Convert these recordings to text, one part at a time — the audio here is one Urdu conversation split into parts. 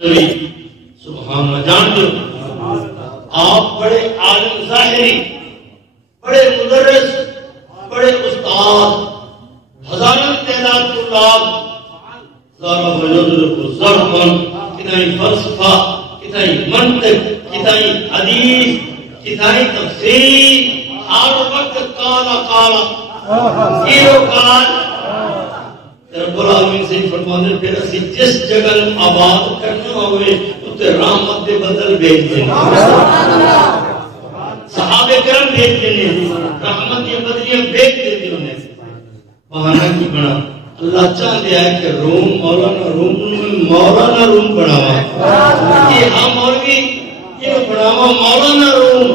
سبحان اللہ. جان دو آپ بڑے عالم ظاہری، بڑے مدرس، بڑے استاد، ہزاروں تعداد طلاب، ذرا وجود کو ضربن، کتنی فلسفہ، کتنی منطق، کتنی حدیث، کتنی تفسیر، ہر وقت کالا کالا کیلو کال. رب العالمین سے فرماتے پھر اسی جس جگہ آباد کرنا ہوئے اتنے رحمت دے بدل بھیج دینے، صحابہ کرام بھیج دینے، رحمت یہ بدلیاں بھیج دیتے انہیں. بہانہ کی بنا اللہ چاہتے ہے کہ روم مولانا روم بڑھاوا، یہ ہم مولوی یہ بڑھاوا مولانا روم.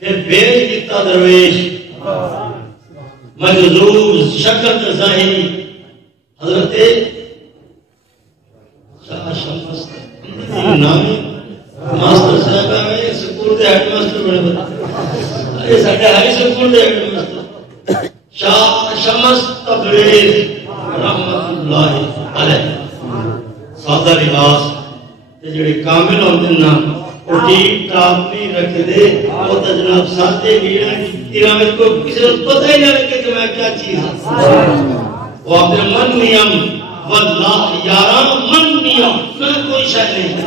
پھر بھیج دیتا درویش مجذوب شکل ظاہری حضرت نامی ماسٹر صاحب ہے، سکول دے ہیڈ ماسٹر بنے بتا یہ ساڈے ہائی سکول دے ہیڈ ماسٹر شاہ شمس تبریز رحمت اللہ علیہ. سادہ لباس تے جڑے کامل ہوندے نا وہ ٹھیک ٹھاک نہیں رکھدے، وہ تے جناب سادے لیڑا تیرا میں کو کسی کو پتہ ہی نہ لگے کہ میں کیا چیز ہوں. وہ اپنے من نیم واللہ یاران من نیم میں کوئی شاید نہیں ہے.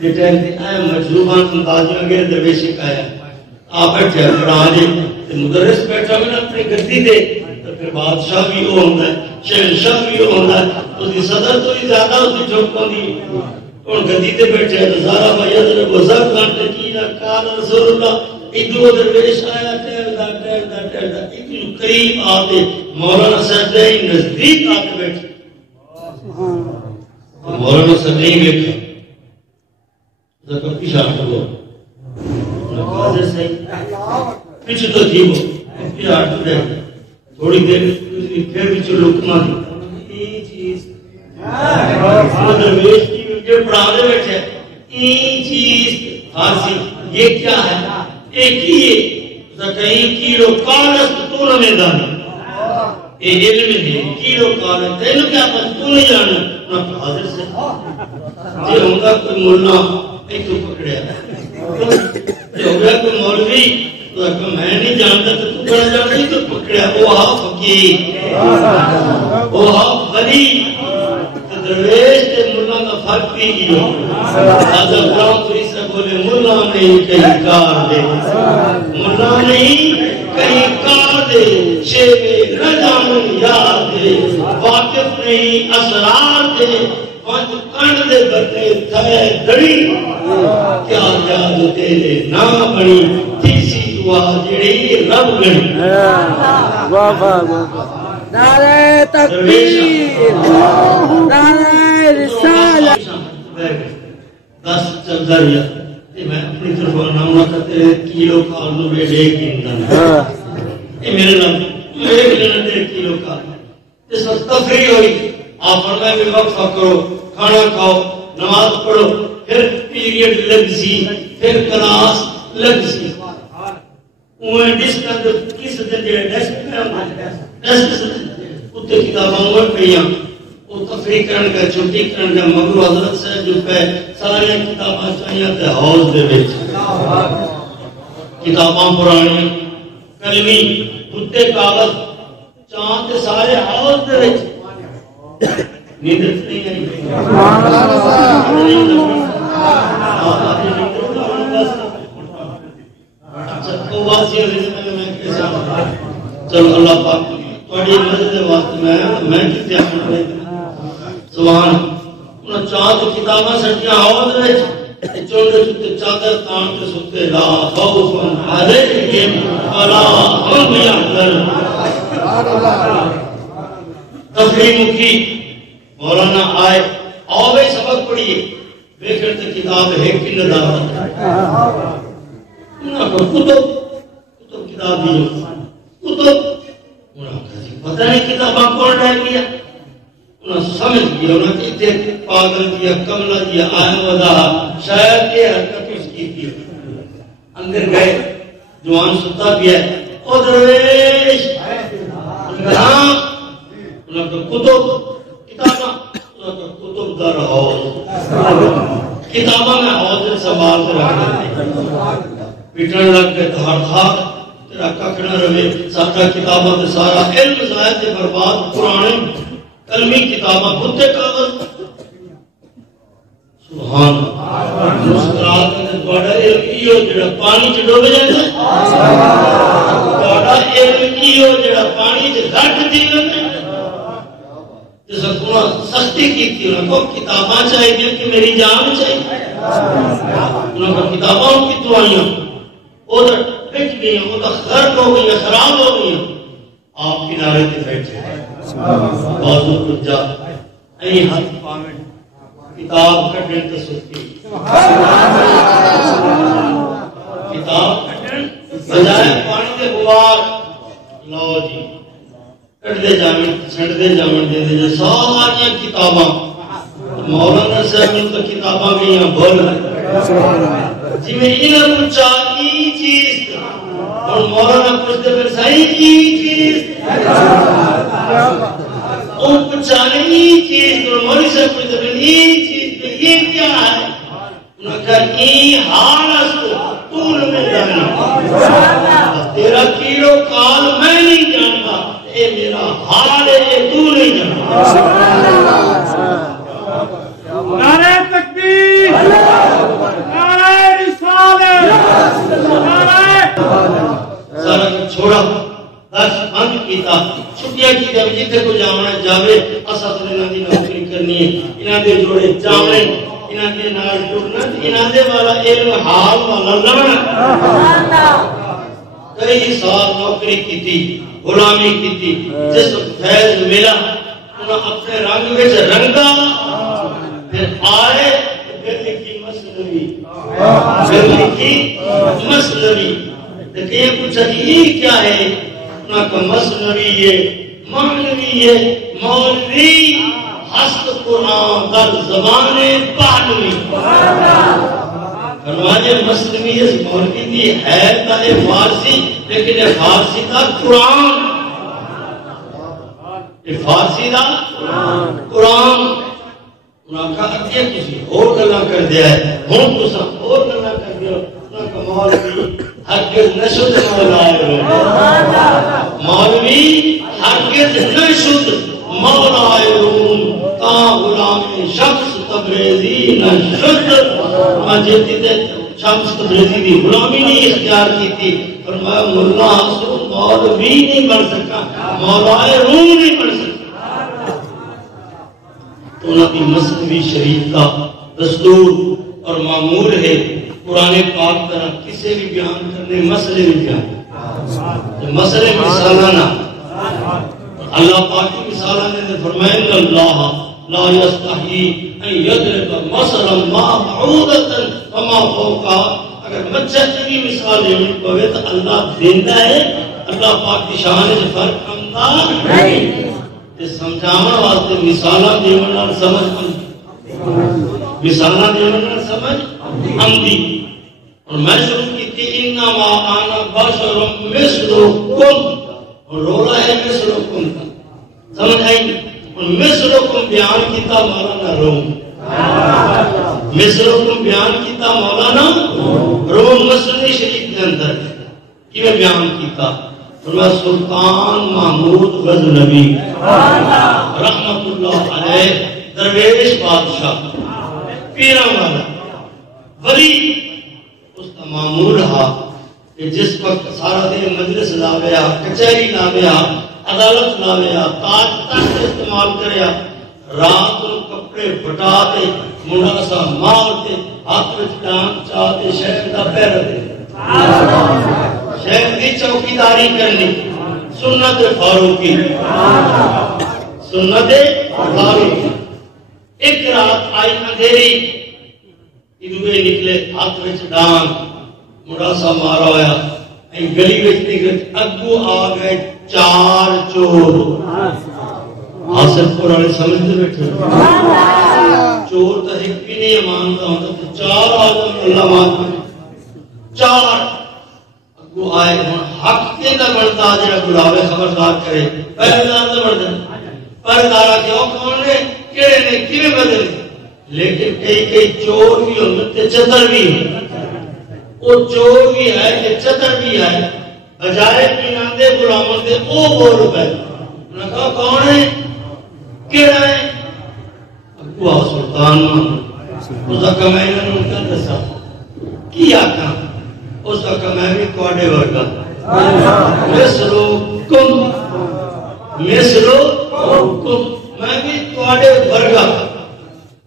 یہ ٹائم آیا مجروبان اندازیوں گئے درویشی کا ہے آپ بیٹھے پڑھا جی مدرس بیٹھا میں اپنے گدی دے تو پھر بادشاہ بھی وہ ہوتا ہے، شہنشاہ بھی وہ ہوتا ہے، اس کی صدر تو ہی زیادہ اس کی جھوکوں دی اور گدی دے بیٹھے نظارہ بھائی در بزرگ گھنٹے کی کال رسول اللہ ادھو درویش آیا ٹہلتا اتنی قریب آتے مولانا صاحب دے نزدیک آتے بیٹھے. مولانا صاحب نہیں بیٹھا ذکر پیچھے آٹھ گو نقاضر صحیح پیچھے تو تھی وہ پیچھے آٹھ بیٹھے تھوڑی دیر پھر پیچھے لکما دی یہ چیز درویش کی جو پڑھانے بیٹھے یہ چیز فارسی یہ کیا ہے ایک ہی کہیں کیلو کالس تو نہ میدانی یہ علم ہے کیلو کالس تینو کیا پس تو نہیں جانا نہ حاضر سے یہ ہوگا کوئی مولانا ایک تو پکڑیا یہ ہوگا کوئی مولوی تو میں نہیں جانتا تو بڑا جانتی تو پکڑیا وہ ہاں فقیر وہ ہاں غریب درویش کے ملا کا فرق بھی کی ہو. حضرت غلام فری سے بولے ملا نہیں کہیں کار دے، ملا نہیں کہیں کار دے، شیب نہ جان یاد دے، واقف نہیں اسرار دے، پانچ کنڈ دے بٹے تھے دڑی کیا یاد تیرے نہ بنی تیسی دعا جڑی رب گنی. واہ واہ واہ نعرہ تکبیر نعرہ رسالت. 10 چل دریا میں اپنی طرف نامہ کرتے کیلو کالو میں لے گندا یہ میرے لیے 1 کیلو کالو اس وقت تفریح ہوئی. آپ فرمائے بھی وقفہ کرو، کھانا کھاؤ، نماز پڑھو، پھر پیریڈ لگ سی، پھر کلاس لگ سی. وہ ڈسک کس دن جڑے ڈسک اتنے کتاباں ہوئے پہیاں وہ تفریح کرن کا چھٹی کرن کا مگر حضرت صاحب جو پہ سارے کتاباں چاہیاں تے حوض دے بیچ کتاباں پرانی کلمی بھتے کاغذ چاند سارے حوض دے بیچ نیندت نہیں ہے چکو واسی چلو اللہ پاک توڑی مدد واسطے میں کتے اپنے سبحان انہاں چاند کتاباں سٹیاں حوض وچ چونڈے چتے چادر تان تے ستے لا خوف علیہم ولا هم يحزنون. تفریح مکی مولانا آئے آوے سبق پڑھیے دیکھیں تو کتاب ہے کہ ندارت انہاں کو کتب کتاب دیو کتب پتہ نہیں کتاباں کون رہ گیا انہاں سمجھ گیا انہاں کہتے پاگل دیا کملہ دیا آئے ودا شاید یہ حرکت اس کی تھی. اندر گئے جوان ستا بھی ہے او درویش انہاں کو کتب کتاباں کتب در حوض کتاباں میں حوض سنبھال کے رکھ پیٹن لگ کے دھار دھار تیرا ککھ نہ رہے ساڈا کتاباں تے سارا علم ضائع تے برباد پرانے علمی کتاباں بھتے کاغذ سبحان اللہ مسکرات نے بڑا علم کیو جڑا پانی چ ڈوب جائے بڑا علم کیو جڑا پانی چ گھٹ جیون جس کو سختی کی تھی انہوں کو کتاباں چاہیے کہ میری جان چاہیے انہوں کو کتابوں کی دعائیاں وہ تو بچ گئی ہیں وہ تو غرق ہو گئی ہیں خراب ہو گئی ہیں آپ کنارے تے بیٹھے بازو کچھ جا این ہاتھ پامن کتاب کٹن تو سکتی کتاب کٹن بجائے پانی دے غبار لو جی کٹتے جامن چھڑتے جامن دے دے ساری کتاباں مولانا صاحب نے تو کتاباں بھی یہاں بول جی میں انہیں پوچھا ای چیز اور مولانا پوچھتے پھر صحیح ای چیز اور پوچھا نہیں ای چیز اور مولی صاحب پوچھتے پھر ای چیز یہ کیا ہے انہوں نے کہا ای حال اس تو نہ جانا تیرا کیلو کال میں نہیں جانتا اے میرا حال ہے یہ تو نہیں جانتا نعرہ تکبیر نعرہ رسالت نعرہ سارا کچھ چھوڑا دس بند کیتا چھٹیاں کی جب جتنے کو جانا جاوے اسا تو انہاں دی نوکری کرنی ہے انہاں دے جوڑے جاونے انہاں دے نال ٹرنا انہاں دے والا علم حال والا لڑنا کئی سال نوکری کیتی غلامی کیتی جس فیض ملا انہاں اپنے رنگ وچ رنگا پھر آئے پھر لکھی مسلوی پھر لکھی مسلوی لیکن یہ پوچھا یہ کیا ہے انہاں کا مسلوی ہے مولوی ہے مولوی ہست قرآن در زبان پہلوی فرمایا مسلمی اس مولوی دی ہے تا یہ فارسی لیکن یہ فارسی کا قرآن یہ فارسی کا قرآن انہاں کا اتیا کسی اور گلا کر دیا ہے ہوں تو سب اور گلا کر دیا انہاں کا مولوی ہرگز نشد مولائے روم مولوی ہرگز نشد مولائے روم تا غلام شخص تبریزی نشد مجھتی تے شخص تبریزی دی غلامی نہیں اختیار کی تھی فرمایا مولا حسن مولوی نہیں بن سکا مولائے روم نہیں بن سکا تو انہوں کی مسلمی شریف کا دستور اور معمول ہے قرآن پاک طرح کسی بھی بیان کرنے مسئلے میں بیان مسئلے مثالانہ اللہ پاک کی مثالانہ نے فرمائے اللہ لا یستحی ان یضرب مثلا ما بعودتا وما فوقا اگر بچہ کی مثال دینے پوے تو اللہ دیندہ ہے اللہ پاک کی شان سے فرق اندار نہیں سمجھانا واسطے مثالاں دیونا سمجھ مثالاں دیونا سمجھ اندی اور میں شروع کی تھی انما انا بشر مثلکم اور رولا ہے مثلکم کا سمجھ آئی اور مثلکم بیان کیتا مولانا روم مثلکم بیان کیتا مولانا روم مسلمی شریف کے اندر کیوں بیان کیتا فرمایا سلطان محمود غزنوی رحمت اللہ علیہ درویش بادشاہ پیران والا ولی اس کا معمول رہا کہ جس وقت سارا دن مجلس لاویا کچہری لاویا عدالت لاویا تاج تخت استعمال کریا رات کو کپڑے پھٹاتے منڈا سا مارتے ہاتھ وچ ڈانگ چاہتے شہر دا پیر دے شہر کی چوکیداری کرنی سنت فاروقی سنت فاروقی ایک رات آئی اندھیری ادھوے نکلے ہاتھ وچ ڈانگ مڑا سا مارا ہویا گلی وچ نکلے اگو آ گئے 4 چور حاصل پور والے سمجھتے بیٹھے چور تو ایک بھی نہیں مانتا ہوتا تو 4 آدم اللہ مانتا 4 اگو آئے حق کے دا بڑھتا جڑا گلاوے خبردار کرے پہلے دار دا بڑھتا پہلے دارا کیوں کون نے کہڑے نے کیویں بدلے لیکن کئی چور بھی ہوندے چتر بھی وہ چور بھی ہے کہ چتر بھی ہے بجائے پیناندے غلاموں دے او بول پے انہاں کہا کون ہے کیڑا ہے ابو سلطان اس کا میں انہوں نے دسا کی آکھاں اس کا میں بھی تواڈے ورگا مثلکم میں بھی تواڈے ورگا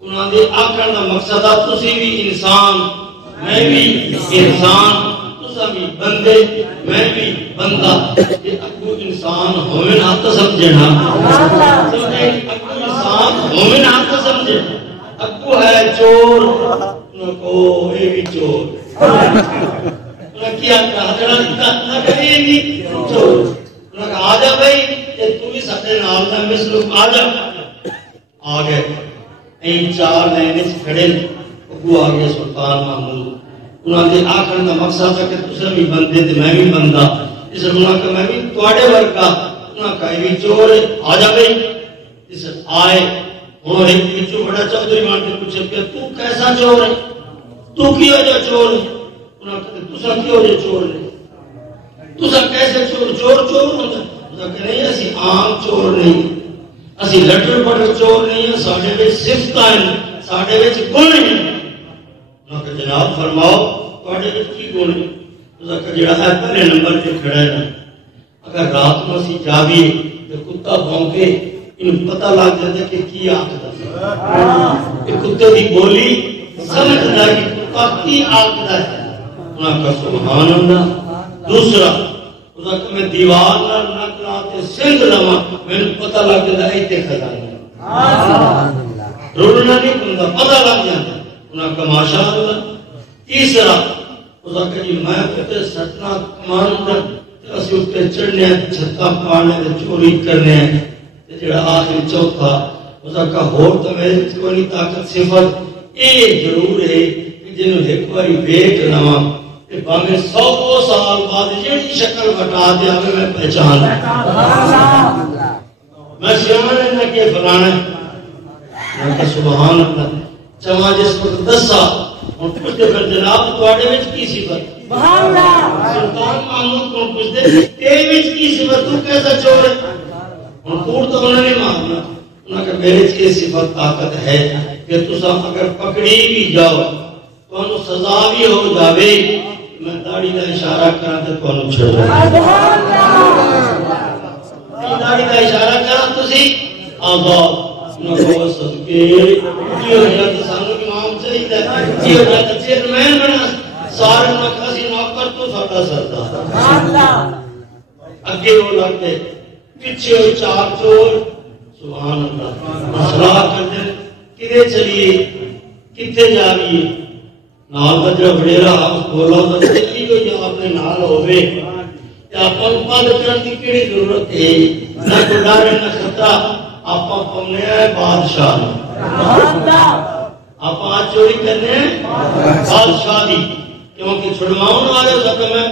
انہاں دے آکھن دا مقصد ہے تسی بھی انسان میں بھی انسان تسا بھی بندے میں بھی بندہ یہ اگو انسان ہومن آتا سمجھنا اگو انسان ہومن آتا سمجھنا اگو ہے چور نکو اے بھی چور کیا حضرت نہ کرے بھی چور نہ آجا بھائی کہ تو بھی ساتھے نال دا مثلک آجا آگئے این چار لائنیں کھڑے ابو آگے سلطان محمود انہوں نے آخر کا مقصد ہے کہ تسا بھی بندے تے میں بھی بندہ اس انہوں نے میں بھی تواڈے ورگا انہوں نے بھی چور ہے آ جا بھائی اس آئے انہوں نے بچوں بڑا چودھری مان کے پوچھے کہ تو کیسا چور ہے تو کی وجہ چور ہے انہوں نے کہا تسا کی وجہ چور ہے تسا کیسے چور ہوتا ہے کہ نہیں اسی عام چور نہیں اسی لٹر پٹر چور نہیں ہیں ساڑھے وچ صفتاں ہیں ساڑھے وچ گن ہیں انہوں نے جناب فرماؤ تواڈے وچ کی گن ہے اس کا جڑا ہے پہلے نمبر تے کھڑا ہے اگر رات میں اسی جاگیے تے کتا بھونکے انہوں پتہ لگ جاتا کہ کی آکھدا ہے کتے دی بولی سمجھدا کہ کتا کی آکھدا ہے انہوں نے کہا سبحان اللہ دوسرا اس کا میں دیوار نہ کراتے سندھ لما میں نے پتہ لگ جاتا ہے ایتے خزانے رولنا نہیں بندہ پتہ لگ جاتا انہوں نے کہا ماشاءاللہ تیسرا اس کا جی میں کتے سٹنا کماندر اسی اتے چڑھنے چھتا پانے چوری کرنے جڑا آخر چوتھا اس کا ہور تو میرے کوئی طاقت صفت یہ ضرور ہے کہ جنہوں ایک باری ویٹ لواں کہ باہمیں 100 سال بعد جیڑی شکل بٹا دیا میں پہچان میں سیامان ہے کہ فلانا ہے میں کہا سبحان اللہ چما جس وقت 10 سال اور پوچھتے پھر جناب تواڈے وچ کی صفت سلطان محمود کو پوچھتے تیرے وچ کی صفت تو کیسا چور ہے اور کوڑ تو انہوں نے ماننا انہوں نے کہا میرے چھ صفت طاقت ہے کہ تسا اگر پکڑی بھی جاؤ تو انہوں سزا بھی ہو جاوے میں داڑھی دا اشارہ کرا تے تانوں چھڑ دوں داڑھی دا اشارہ کرا تسی آزاد نہ کو صدقے یہ ہے کہ سانو امام چاہیے یہ ہے کہ چیئرمین بنا سارے نقاسی نوکر تو ساڈا سردار سبحان اللہ اگے وہ لگتے پیچھے ہوئی چار چور سبحان اللہ صلاح کرتے کدھے چلیے کتنے جا رہی ہے نال بجرا بڑیرا ہاؤس بولا ہوتا ہے کہ کوئی اپنے نال ہوئے یا اپن پاد کرن کی کیڑی ضرورت ہے نہ کوئی ڈر نہ خطرہ آپ پمنے ہیں بادشاہ آپ آج چوری کرنے ہیں بادشاہ دی کیونکہ چھڑواؤں والے سب میں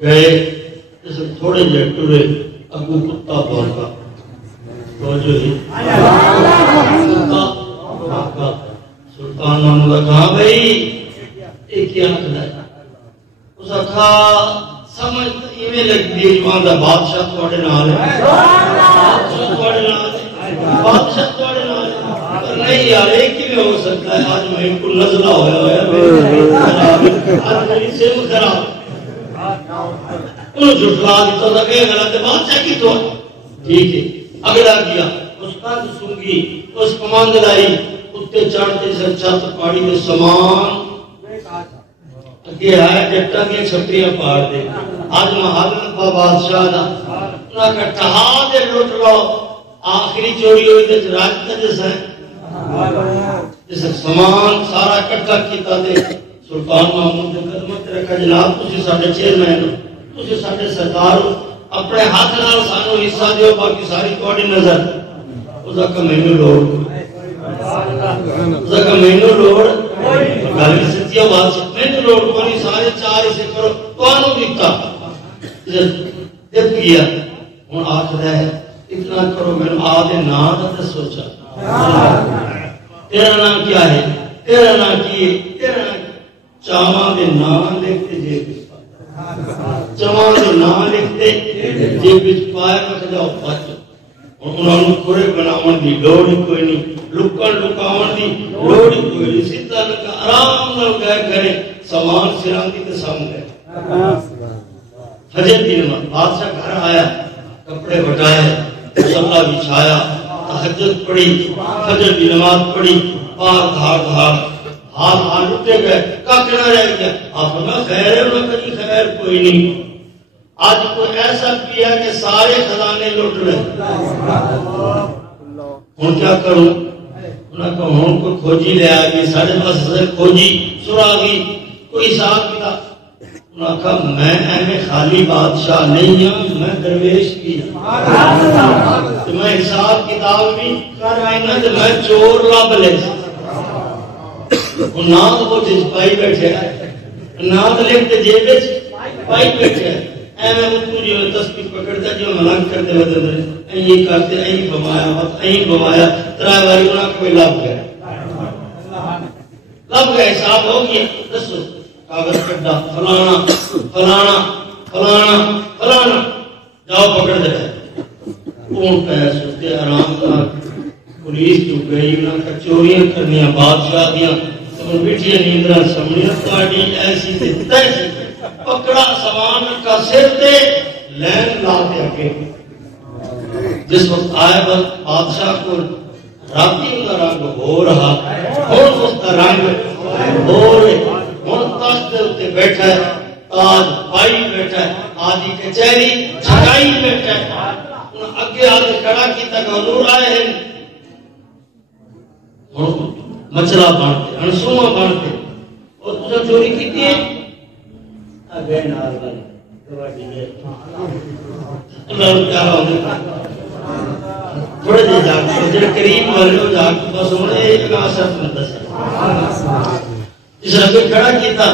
گئے جیسے تھوڑے جے ٹورے اگو کتا بھونکا تو جو ہی سلطان محمود کہا بھئی ایک کیا کھڑا ہے اس کہا سمجھ ایمیں لگ دیجوان دا بادشاہ تواڈے نال ہے بادشاہ تواڈے نال ہے پر نہیں یار ایک ہی میں ہو سکتا ہے آج میں کو نزلہ ہویا آج میری سیم خراب انہوں جھٹلا دیتا تھا کہ غلط بادشاہ کی تو ٹھیک ہے اگلا کیا اس کا سنگی اس کماند لائی اتے چڑھتے سے چھت پاڑی دے سامان اگے آئے جٹا کے چھپریاں پاڑ دے آج محل نبا بادشاہ دا انہاں کا ٹہا دے لوٹ لو آخری چوری ہوئی دے راج کا جیسا ہے جیسا سامان سارا کٹھا کیتا دے سلطان محمود نے قدمت رکھا جناب تسی ساڑھے چیئرمین ہو تسی ساڑھے سردار ہو اپنے ہاتھ نال سانو حصہ دیو باقی ساری تواڈی نظر اس کا مینوں لوڑ اس کا مینوں لوڑ گل سچی بات مینوں لوڑ کوئی سارے چار حصے کرو تانوں دیتا جب کیا ہن آکھدا ہے اتنا کرو میں آدے نا دا سوچا تیرا نام کیا ہے؟ تیرا نام کی تیرا نام چاواں دے نام لکھتے جیب وچ پائے، چاواں دے نام لکھتے جیب وچ پائے رکھ جاؤ بچ. انہوں نے کھڑے بناون دی لوڑ کوئی نہیں، لکن لکاون دی لوڑ کوئی نہیں، سیدھا لگا آرام نال گئے گھرے سامان سراں دی تے سام گئے. فجر دی نماز بادشاہ گھر آیا، کپڑے بٹائے، مصلی بچھایا، تہجد پڑھی، فجر کی نماز پڑھی، پار دھار دھار ہاتھ اٹھے گئے، کک نہ رہ گیا. آپ نے خیر ہے؟ انہوں نے کہا خیر کوئی نہیں. آج کوئی ایسا کیا کہ سارے خزانے لوٹ رہے. ہوں کیا کروں؟ انہوں نے کہا ہوں کوئی کھوجی لے آگئی، سارے پاس کھوجی سرا گئی، کوئی حساب کتاب. انہوں نے کہا میں اہم خالی بادشاہ نہیں ہوں، میں درویش کی تو میں حساب کتاب بھی کر آئی نا تو میں چور لب لے. نات وہ جس پائی بیٹھے نات لکھتے جیب پائی بیٹھے ایویں اتو جو تسبیح پکڑتا جو ملنگ کرتے ہوئے این کرتے این بمایا ترائے باری انہاں کوئی لب گیا حساب ہو گیا. دسو کاغذ کٹا فلانا فلانا فلانا فلانا جاؤ پکڑ دے کون پیس ہوتے آرام کا پولیس جو گئی انہاں کچوریاں کرنیاں بادشاہ دیاں سمجھ بیٹھیاں نیندرہ سمجھیاں پاڑی ایسی تیسی پکڑا سامان کا سر دے لین لاتے اکے. جس وقت آئے بادشاہ کو راتی اندر رنگ ہو رہا اور اس کا رنگ ہو رہے اور تخت ہوتے بیٹھا ہے، تاج پائی بیٹھا ہے، آدھی کچہری چھڑائی بیٹھا ہے. اگے آدھے کھڑا کی تک حضور آئے ہیں مچلا بانتے انسوما بانتے اور تجھا چوری کی تھی ہے اگے نال والی دوڑی گئے اللہ کیا ہوگا تھوڑے دے جاتے جڑے قریب والے ہو جاتے بس انہیں ایک آسر مندس ہے. اس رکھے کھڑا کیتا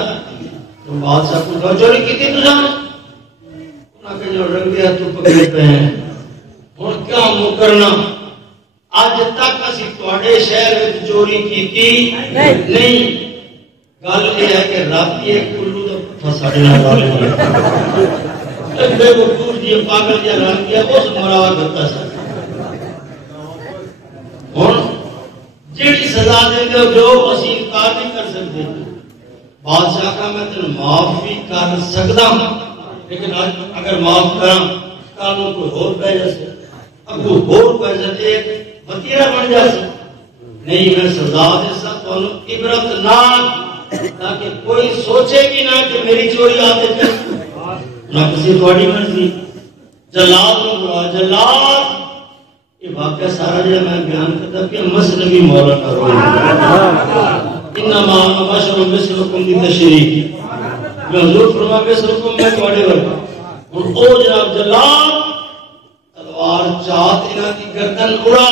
تو بادشاہ کو کہا چوری کی تھی تجھا انہاں کہ جو رنگ دیا تو پکڑے پہ ہیں اور کیا مکرنا آج تک اسی توڑے شہر میں چوری کی تھی نہیں. گل یہ ہے کہ راتی ایک کلو دا پھساڑے نہ ڈالے بے وقوف جی پاگل جا رنگ دیا اس مرا کرتا سا. اور جیڑی سزا دیں گے جو اسی انکار نہیں کر سکتے. بادشاہ کا میں تن معاف بھی کر سکتا ہوں لیکن اگر معاف کرا کالوں کوئی اور پہ جیسے اگو اور پہ جیسے ایک وطیرہ بن جیسے نہیں. میں سزا دے سکتا ہوں عبرت ناک تاکہ کوئی سوچے گی نہ کہ میری چوری آتے جائے نہ کسی تھوڑی مرضی. جلال بلا جلال یہ واقعہ سارا جو میں بیان کرتا کہ مسلمی مولا کرو انما بشر مثلکم دی تشریح میں حضور فرما مثلکم میں تھوڑے ورگا اور او جناب جلال تلوار چاہت انہاں کی گردن اڑا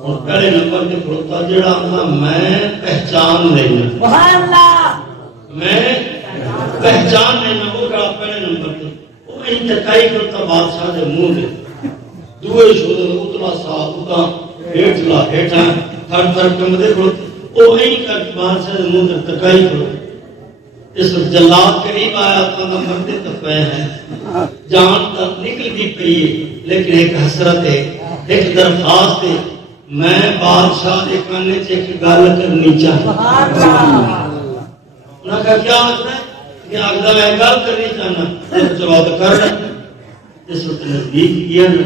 اور پہلے نمبر کے کھڑتا جڑا تھا میں پہچان لینا میں پہچان لینا وہ کڑا پہلے نمبر کے وہ انتقائی کرتا بادشاہ دے منہ دے دوئے شودے اتلا سا اتا ہیٹلا ہیٹھا تھر تھر کمدے کھڑتے وہ این کر بادشاہ دے منہ دے تقائی کھڑتے. اس وقت جلاد قریب آیا تو مردے تپے ہیں جان تک نکل کی پئیے لیکن ایک حسرت ہے ایک درخواست ہے میں بادشاہ دے کانے سے ایک گال کرنی چاہتا انہوں کا کیا ہوتا ہے کہ اگدہ میں گال کرنی چاہنا چلو تو کر رہے اس وقت نزدیک کیا نا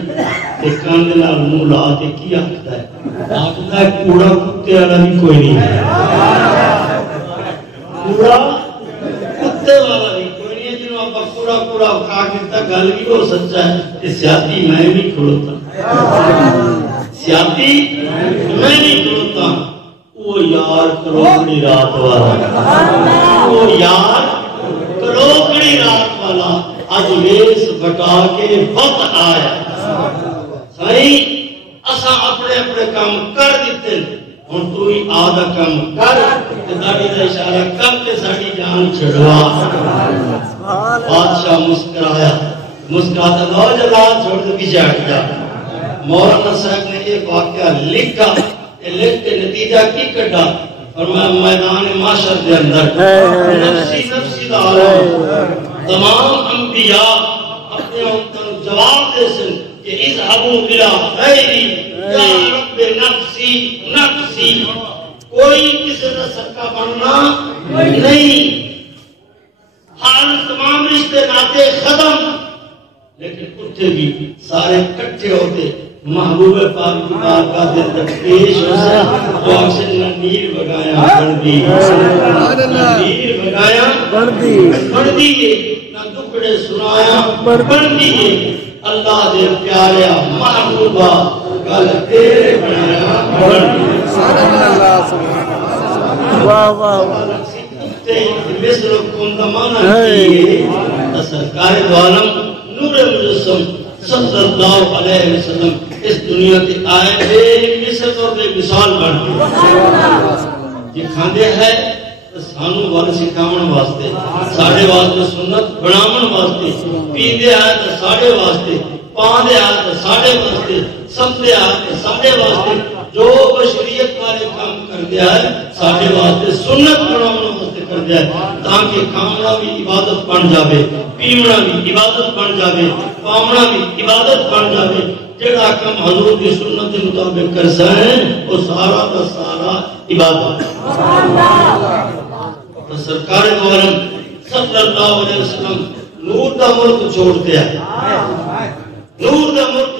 ایک کاندے لال مولا آتے کیا آکتا ہے آکتا ہے کوڑا کتے والا بھی کوئی نہیں ہے کوڑا کتے والا بھی کوئی نہیں ہے جنہوں آپ کوڑا کوڑا کھا کرتا گل بھی ہو سچا ہے کہ سیاتی میں بھی کھڑوتا سیاتی میں نہیں کھڑوتا وہ یار کروکڑی رات والا وہ یار کروکڑی رات والا آج ویس بٹا کے وقت آیا صحیح اسا اپنے اپنے کام کر دیتے اور تو ہی آدھا کام کر داڑی دا اشارہ کر کے ساڑی جان چھڑوا. بادشاہ مسکرایا مسکراتا لو جلال چھوڑ دے پیچھے ہٹ جا مولانا صاحب نے یہ واقعہ لکھا، لکھ کے نتیجہ کی کٹا، اور میں میدان معاشر کے اندر نفسی نفسی دا تمام انبیاء اپنے انتر جواب دے سن کہ اذهبوا الى غیری یا رب نفسی نفسی، کوئی کسی کا سکا بننا نہیں، حال تمام رشتے ناتے ختم، لیکن اٹھے بھی سارے کٹھے ہوتے محبوب پاک کی بارگاہ دے تک پیش ہوئے، وہ اکثر نیر بگایا بڑھ نیر بگایا بڑھ دیئے، نہ دکڑے سنایا بڑھ دیئے، اللہ دے پیارے محبوبہ گل تیرے بنایا بڑھ دیئے۔ واہ واہ مصر کن دمانا کیے سرکار دو عالم نور مجسم صلی اللہ علیہ وسلم اس دنیا کے آئے بے مثل اور بے مثال بڑھتے یہ کھاندے ہے سانو وال سکھاون واسطے، ساڑھے واسطے سنت بنامن واسطے، پیندے آئے تو ساڑھے واسطے، پاندے آئے تو ساڑھے واسطے، سمدے آئے تو ساڑھے واسطے، جو بشریت والے کام کر دیا ہے ساڑھے واسطے سنت بنامن واسطے کر دیا ہے، تاکہ کھانا بھی عبادت بن جاوے، پیمنا بھی عبادت بن جاوے، پامنا بھی عبادت بن جاوے، جڑا کم حضور کی سنت کے مطابق کر سائیں وہ سارا کا سارا عبادت۔ تو سرکار دو عالم صلی اللہ علیہ وسلم نور دا ملک چھوڑ دیا، نور دا ملک